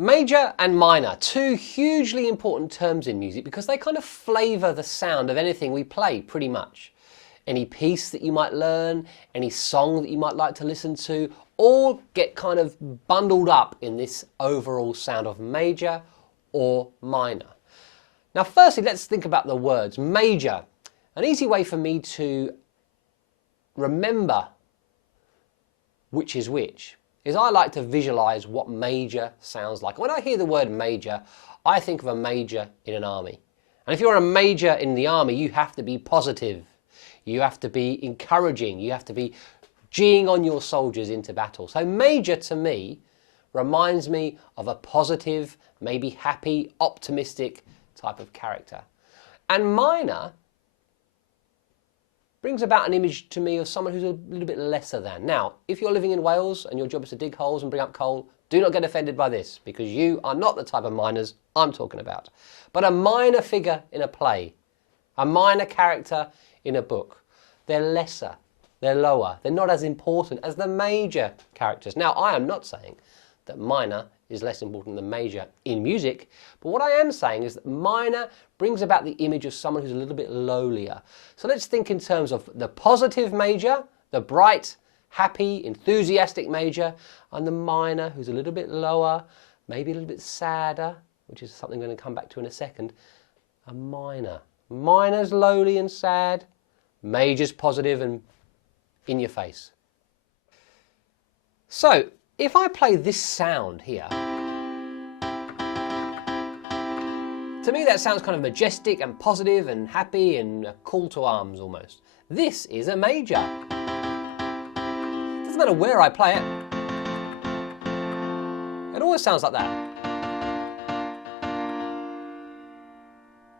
Major and minor, two hugely important terms in music because they kind of flavour the sound of anything we play pretty much. Any piece that you might learn, any song that you might like to listen to, all get kind of bundled up in this overall sound of major or minor. Now firstly, let's think about the words. Major. An easy way for me to remember which is which is I like to visualise what major sounds like. When I hear the word major, I think of a major in an army. And if you're a major in the army, you have to be positive. You have to be encouraging. You have to be geeing on your soldiers into battle. So major to me reminds me of a positive, maybe happy, optimistic type of character. And minor brings about an image to me of someone who's a little bit lesser than. Now, if you're living in Wales and your job is to dig holes and bring up coal, do not get offended by this because you are not the type of miners I'm talking about. But a minor figure in a play, a minor character in a book, they're lesser, they're lower, they're not as important as the major characters. Now, I am not saying that minor is less important than major in music, but what I am saying is that minor brings about the image of someone who's a little bit lowlier. So let's think in terms of the positive major, the bright, happy, enthusiastic major, and the minor who's a little bit lower, maybe a little bit sadder, which is something I'm going to come back to in a second. A minor. Minor's lowly and sad, major's positive and in your face. So, if I play this sound here, to me that sounds kind of majestic and positive and happy and a call to arms almost. This is a major. Doesn't matter where I play it. It always sounds like that.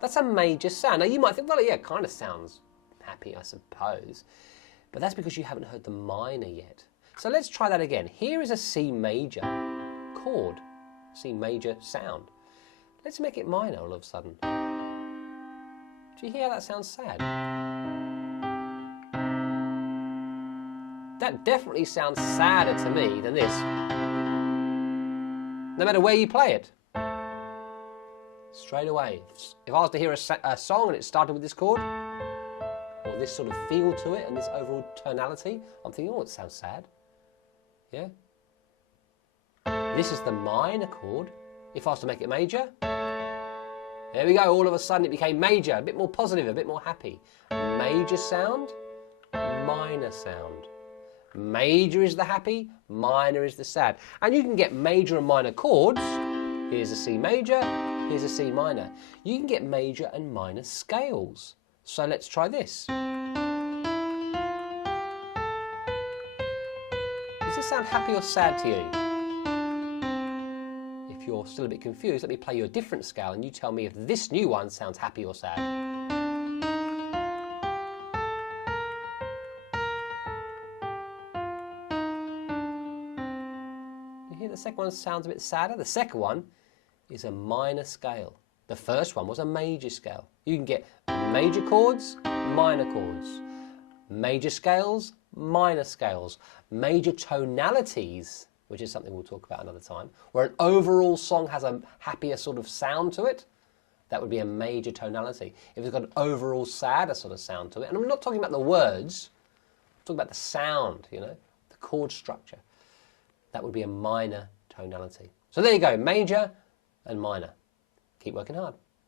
That's a major sound. Now you might think, well, yeah, it kind of sounds happy, I suppose. But that's because you haven't heard the minor yet. So let's try that again. Here is a C major chord, C major sound. Let's make it minor all of a sudden. Do you hear how that sounds sad? That definitely sounds sadder to me than this. No matter where you play it. Straight away. If I was to hear a song and it started with this chord, or this sort of feel to it and this overall tonality, I'm thinking, oh, it sounds sad. Yeah? This is the minor chord. If I was to make it major, there we go, all of a sudden it became major, a bit more positive, a bit more happy. Major sound, minor sound. Major is the happy, minor is the sad. And you can get major and minor chords. Here's a C major, here's a C minor. You can get major and minor scales. So let's try this. Does this sound happy or sad to you? If you're still a bit confused, let me play you a different scale and you tell me if this new one sounds happy or sad. You hear the second one sounds a bit sadder? The second one is a minor scale. The first one was a major scale. You can get major chords, minor chords, major scales, minor scales, major tonalities, which is something we'll talk about another time, where an overall song has a happier sort of sound to it. That would be a major tonality. If it's got an overall sadder sort of sound to it, and I'm not talking about the words, I'm talking about the sound, you know, the chord structure. That would be a minor tonality. So there you go, major and minor. Keep working hard.